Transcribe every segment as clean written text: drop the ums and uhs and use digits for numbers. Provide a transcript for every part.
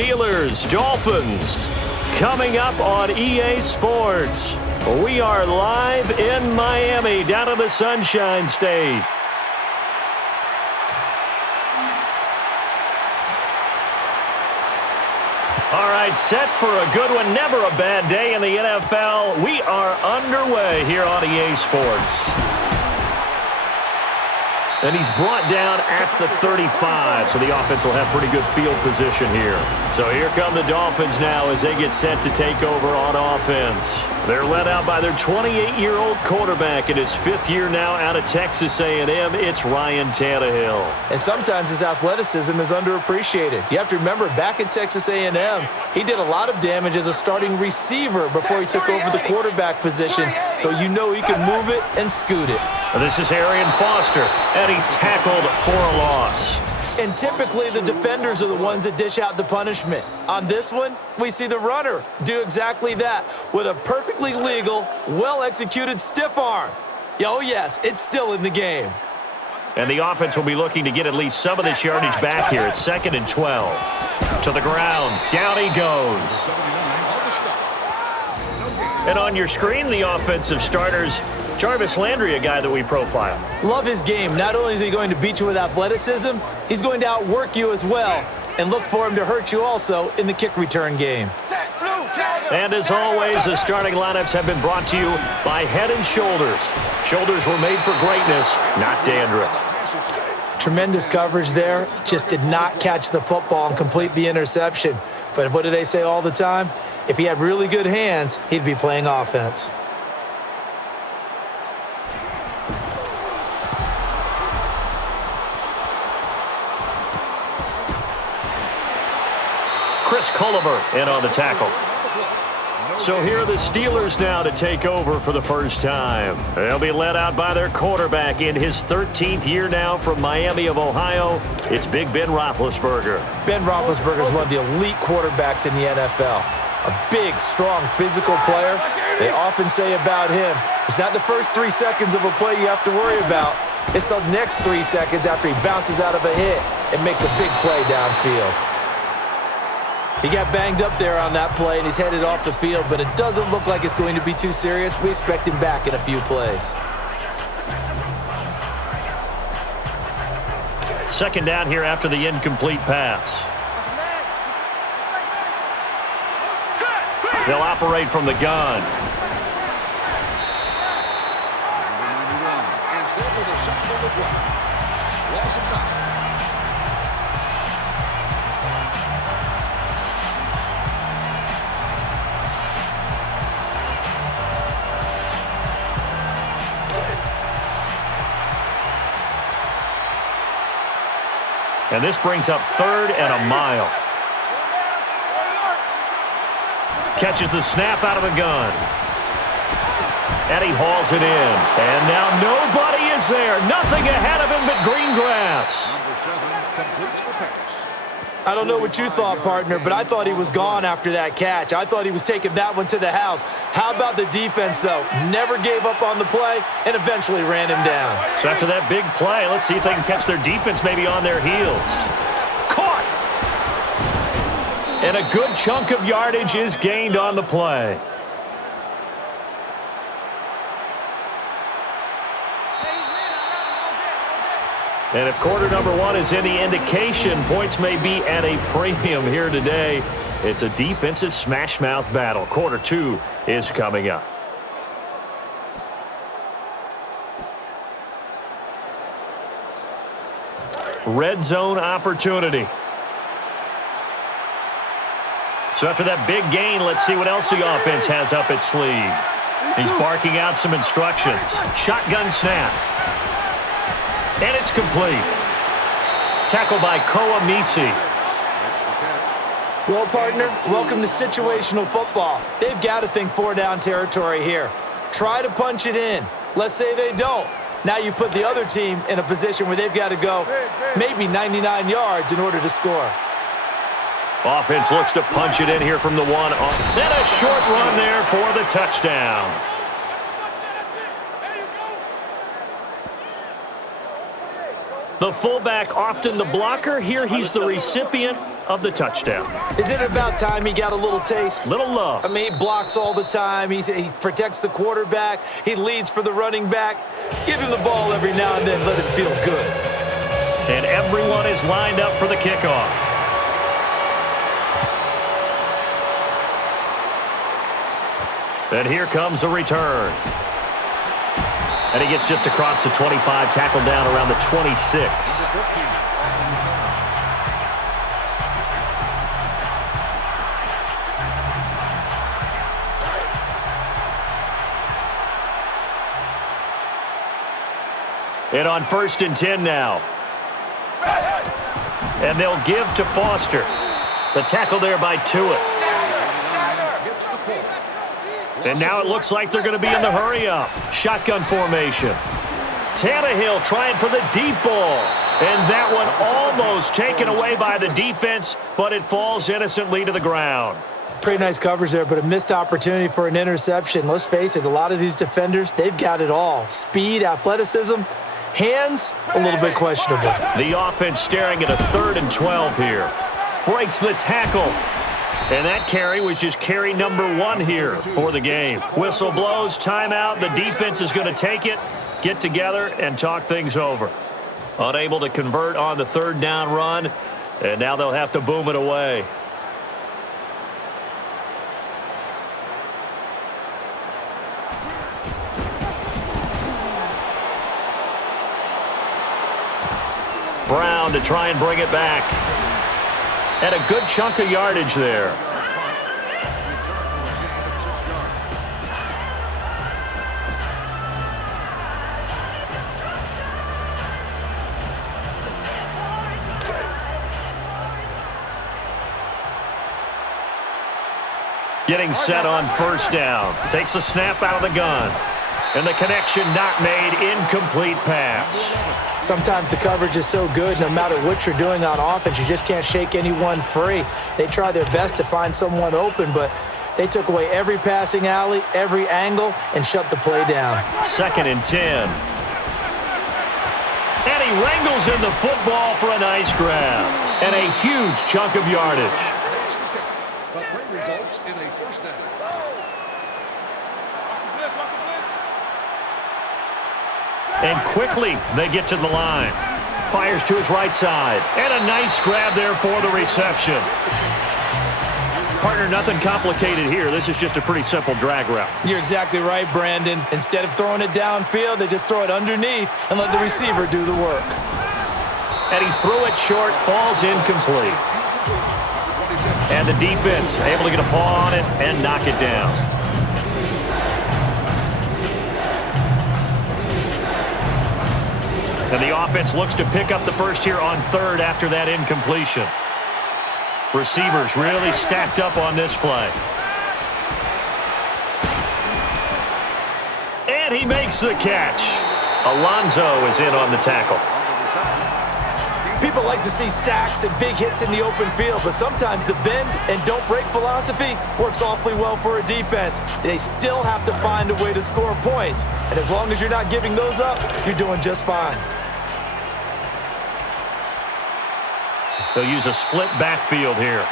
Steelers, Dolphins, coming up on EA Sports. We are live in Miami, down in the Sunshine State. All right, set for a good one. Never a bad day in the NFL. We are underway here on EA Sports. And he's brought down at the 35, so the offense will have pretty good field position here. So here come the Dolphins now as they get set to take over on offense. They're led out by their 28-year-old quarterback in his 5th year now out of Texas A&M. It's Ryan Tannehill. And sometimes his athleticism is underappreciated. You have to remember, back at Texas A&M, he did a lot of damage as a starting receiver before he took over the quarterback position, so you know he can move it and scoot it. This is Arian Foster, and he's tackled for a loss. And typically the defenders are the ones that dish out the punishment. On this one, we see the runner do exactly that with a perfectly legal, well-executed stiff arm. Oh, yes, it's still in the game. And the offense will be looking to get at least some of this yardage back here. It's 2nd and 12. To the ground. Down he goes. And on your screen, the offensive starters, Jarvis Landry, a guy that we profile. Love his game. Not only is he going to beat you with athleticism, he's going to outwork you as well. And look for him to hurt you also in the kick return game. And as always, the starting lineups have been brought to you by Head & Shoulders. Shoulders were made for greatness, not dandruff. Tremendous coverage there. Just did not catch the football and complete the interception. But what do they say all the time? If he had really good hands, he'd be playing offense. Chris Culliver in on the tackle. So here are the Steelers now to take over for the first time. They'll be led out by their quarterback in his 13th year now from Miami of Ohio. It's Big Ben Roethlisberger. Ben Roethlisberger is one of the elite quarterbacks in the NFL. A big, strong, physical player. They often say about him, it's not the first 3 seconds of a play you have to worry about. It's the next 3 seconds after he bounces out of a hit and makes a big play downfield. He got banged up there on that play, and he's headed off the field, but it doesn't look like it's going to be too serious. We expect him back in a few plays. 2nd down here after the incomplete pass. They'll operate from the gun. And this brings up 3rd and a mile. Catches the snap out of the gun. And he hauls it in. And now nobody is there. Nothing ahead of him but green grass. I don't know what you thought, partner, but I thought he was gone after that catch. I thought he was taking that one to the house. How about the defense, though? Never gave up on the play and eventually ran him down. So after that big play, let's see if they can catch their defense maybe on their heels. Caught! And a good chunk of yardage is gained on the play. And if quarter number 1 is any indication, points may be at a premium here today. It's a defensive smash-mouth battle. Quarter 2 is coming up. Red zone opportunity. So after that big gain, let's see what else the offense has up its sleeve. He's barking out some instructions. Shotgun snap. And it's complete. Tackled by Koa-Misi. Well, partner, welcome to situational football. They've got to think 4-down territory here. Try to punch it in. Let's say they don't. Now you put the other team in a position where they've got to go maybe 99 yards in order to score. Offense looks to punch it in here from the 1. Then a short run there for the touchdown. The fullback often the blocker. Here he's the recipient of the touchdown. Is it about time he got a little taste? Little love. I mean, he blocks all the time. He protects the quarterback. He leads for the running back. Give him the ball every now and then. Let him feel good. And everyone is lined up for the kickoff. And here comes the return. And he gets just across the 25, tackled down around the 26. And on 1st and 10 now. And they'll give to Foster. The tackle there by Tuitt. And now it looks like they're going to be in the hurry-up. Shotgun formation. Tannehill trying for the deep ball. And that one almost taken away by the defense, but it falls innocently to the ground. Pretty nice coverage there, but a missed opportunity for an interception. Let's face it, a lot of these defenders, they've got it all. Speed, athleticism, hands, a little bit questionable. The offense staring at a 3rd and 12 here. Breaks the tackle. And that carry was just carry number 1 here for the game. Whistle blows, timeout. The defense is going to take it, get together, and talk things over. Unable to convert on the 3rd down run, and now they'll have to boom it away. Brown to try and bring it back. And a good chunk of yardage there. Getting set on 1st down. Takes a snap out of the gun. And the connection not made. Incomplete pass. Sometimes the coverage is so good, no matter what you're doing on offense, you just can't shake anyone free. They try their best to find someone open, but they took away every passing alley, every angle, and shut the play down. 2nd and 10. And he wrangles in the football for a nice grab. And a huge chunk of yardage. And quickly, they get to the line. Fires to his right side. And a nice grab there for the reception. Partner, nothing complicated here. This is just a pretty simple drag route. You're exactly right, Brandon. Instead of throwing it downfield, they just throw it underneath and let the receiver do the work. And he threw it short, falls incomplete. And the defense able to get a paw on it and knock it down. And the offense looks to pick up the first here on 3rd after that incompletion. Receivers really stacked up on this play. And he makes the catch. Alonso is in on the tackle. People like to see sacks and big hits in the open field, but sometimes the bend and don't break philosophy works awfully well for a defense. They still have to find a way to score points, and as long as you're not giving those up, you're doing just fine. They'll use a split backfield here.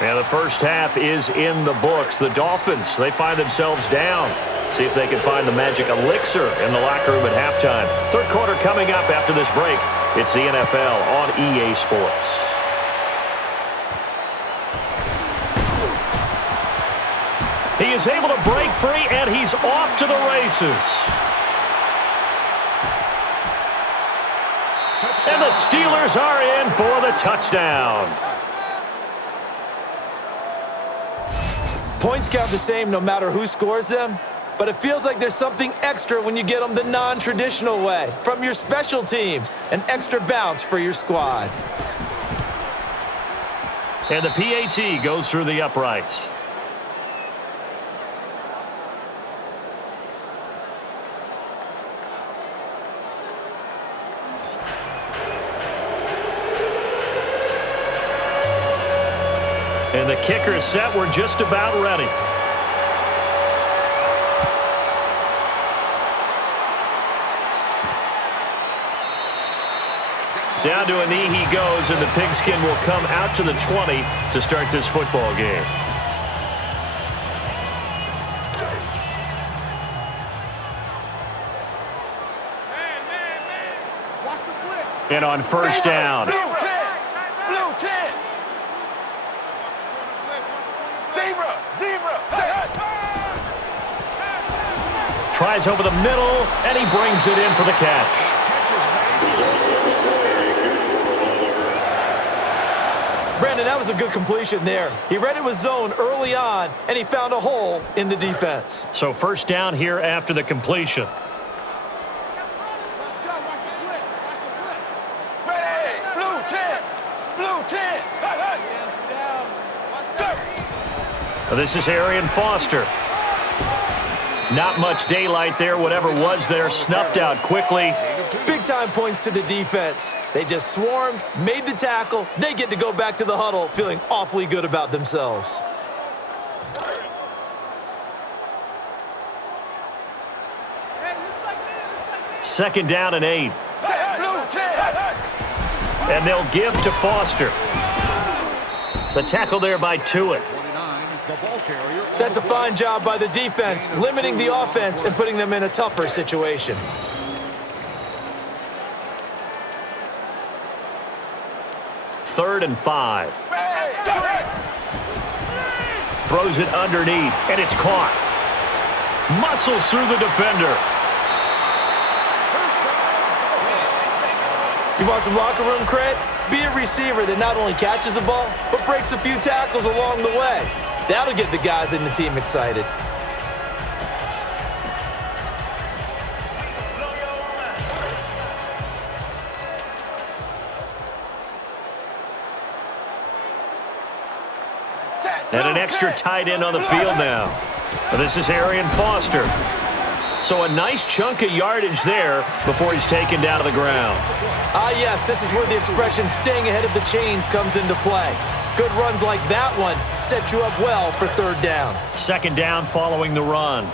And the first half is in the books. The Dolphins, they find themselves down. See if they can find the magic elixir in the locker room at halftime. 3rd quarter coming up after this break. It's the NFL on EA Sports. He is able to break free, and he's off to the races. And the Steelers are in for the touchdown. Points count the same no matter who scores them, but it feels like there's something extra when you get them the non-traditional way. From your special teams, an extra bounce for your squad. And the PAT goes through the uprights. And the kicker is set. We're just about ready. Down to a knee he goes, and the pigskin will come out to the 20 to start this football game. And on first down. Blue 10. Blue 10. Zebra. Tries over the middle, and he brings it in for the catch. Brandon, that was a good completion there. He read it was zone early on, and he found a hole in the defense. So first down here after the completion. This is Arian Foster. Not much daylight there. Whatever was there snuffed out quickly. Big-time points to the defense. They just swarmed, made the tackle. They get to go back to the huddle feeling awfully good about themselves. Second down and 8. And they'll give to Foster. The tackle there by Tuitt. That's a fine job by the defense, limiting the offense and putting them in a tougher situation. Third and 5. Throws it underneath, and it's caught. Muscles through the defender. You want some locker room cred? Be a receiver that not only catches the ball, but breaks a few tackles along the way. That'll get the guys in the team excited. And an extra tight end on the field now. This is Arian Foster. So a nice chunk of yardage there before he's taken down to the ground. Yes, this is where the expression staying ahead of the chains comes into play. Good runs like that one set you up well for third down. Second down following the run.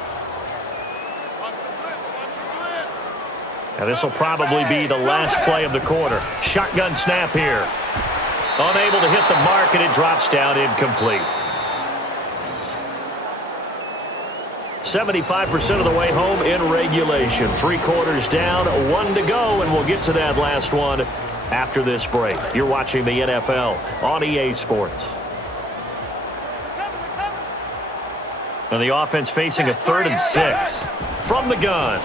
Now this will probably be the last play of the quarter. Shotgun snap here. Unable to hit the mark, and it drops down incomplete. 75% of the way home in regulation. 3 quarters down, 1 to go, and we'll get to that last one after this break. You're watching the NFL on EA Sports. And the offense facing a 3rd and 6 from the gun.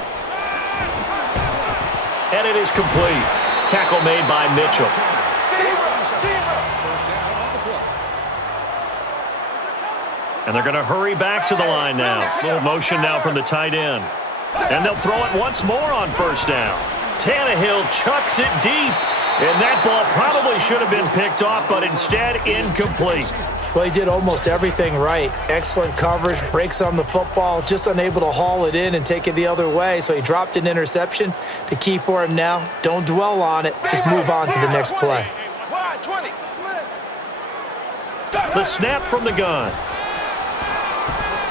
And it is complete. Tackle made by Mitchell. And they're going to hurry back to the line now. Little motion now from the tight end. And they'll throw it once more on first down. Tannehill chucks it deep. And that ball probably should have been picked off, but instead incomplete. Well, he did almost everything right. Excellent coverage, breaks on the football, just unable to haul it in and take it the other way. So he dropped an interception. The key for him now, don't dwell on it. Just move on to the next play. The snap from the gun.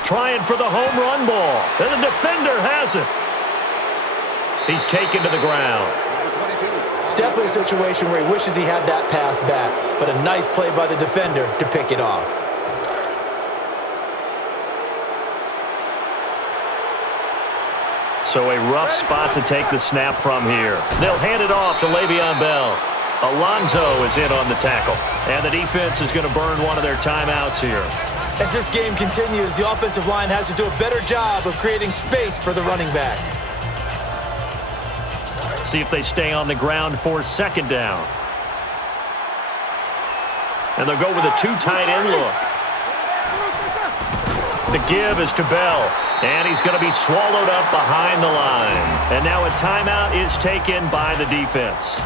Trying for the home run ball. And the defender has it. He's taken to the ground. Definitely a situation where he wishes he had that pass back, but a nice play by the defender to pick it off. So a rough spot to take the snap from here. They'll hand it off to Le'Veon Bell. Alonso is in on the tackle. And the defense is going to burn one of their timeouts here. As this game continues, the offensive line has to do a better job of creating space for the running back. See if they stay on the ground for second down. And they'll go with a 2 tight end look. The give is to Bell. And he's going to be swallowed up behind the line. And now a timeout is taken by the defense.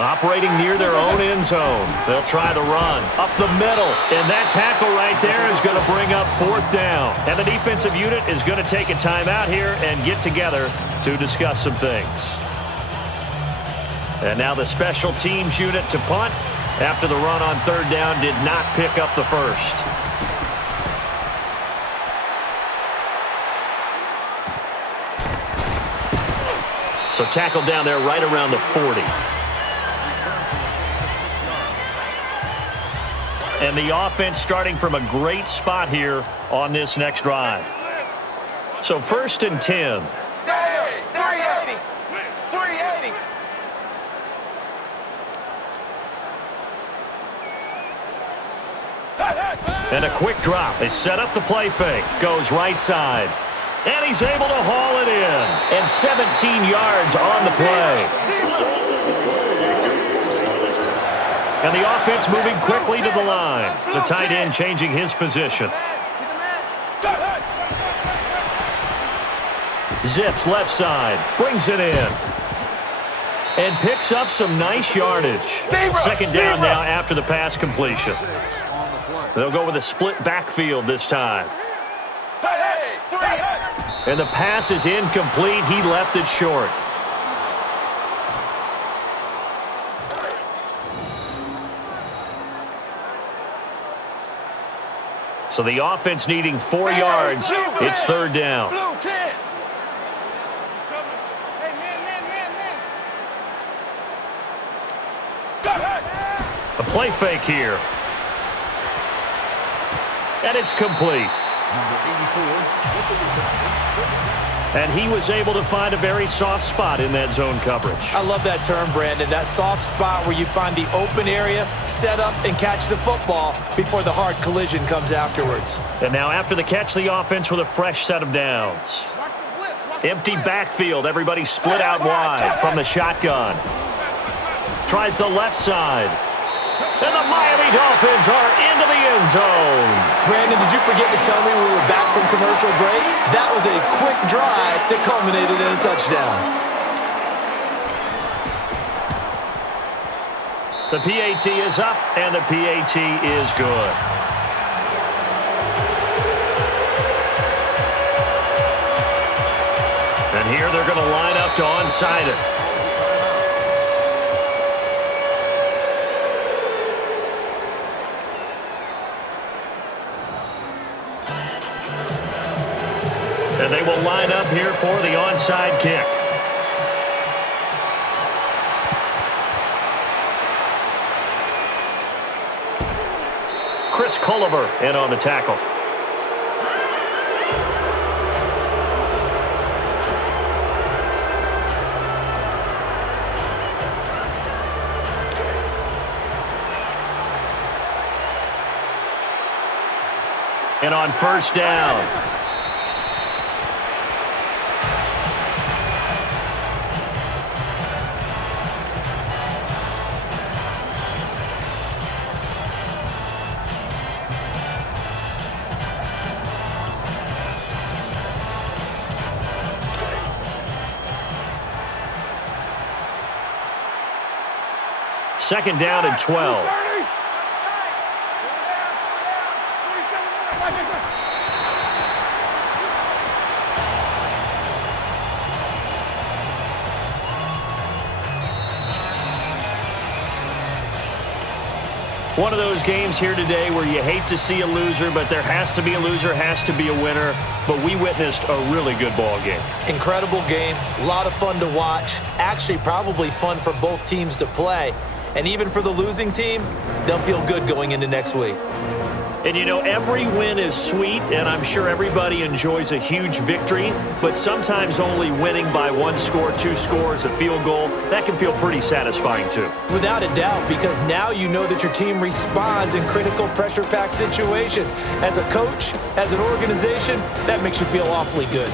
Operating near their own end zone. They'll try to run up the middle. And that tackle right there is going to bring up 4th down. And the defensive unit is going to take a timeout here and get together to discuss some things. And now the special teams unit to punt after the run on third down did not pick up the first. So tackled down there right around the 40. And the offense starting from a great spot here on this next drive. So 1st and 10. 380. 380. And a quick drop. They set up the play fake. Goes right side. And he's able to haul it in. And 17 yards on the play. And the offense moving quickly to the line. The tight end changing his position. Zips left side. Brings it in. And picks up some nice yardage. Second down now after the pass completion. They'll go with a split backfield this time. And the pass is incomplete. He left it short. So the offense needing 4 yards. It's third down. A play fake here. And it's complete. And he was able to find a very soft spot in that zone coverage. I love that term, Brandon. That soft spot where you find the open area, set up, and catch the football before the hard collision comes afterwards. And now after the catch, the offense with a fresh set of downs. Empty backfield. Everybody split out wide from the shotgun. Tries the left side. And the Miami Dolphins are into the end zone. Brandon, did you forget to tell me we were back from commercial break? That was a quick drive that culminated in a touchdown. The PAT is up, and the PAT is good. And here they're going to line up to onside it. And they will line up here for the onside kick. Chris Culliver in on the tackle. And on first down. Second down and 12. One of those games here today where you hate to see a loser, but there has to be a loser, has to be a winner. But we witnessed a really good ball game. Incredible game, a lot of fun to watch. Actually, probably fun for both teams to play. And even for the losing team, they'll feel good going into next week. And, you know, every win is sweet, and I'm sure everybody enjoys a huge victory, but sometimes only winning by 1 score, 2 scores, a field goal, that can feel pretty satisfying too. Without a doubt, because now you know that your team responds in critical pressure-packed situations. As a coach, as an organization, that makes you feel awfully good.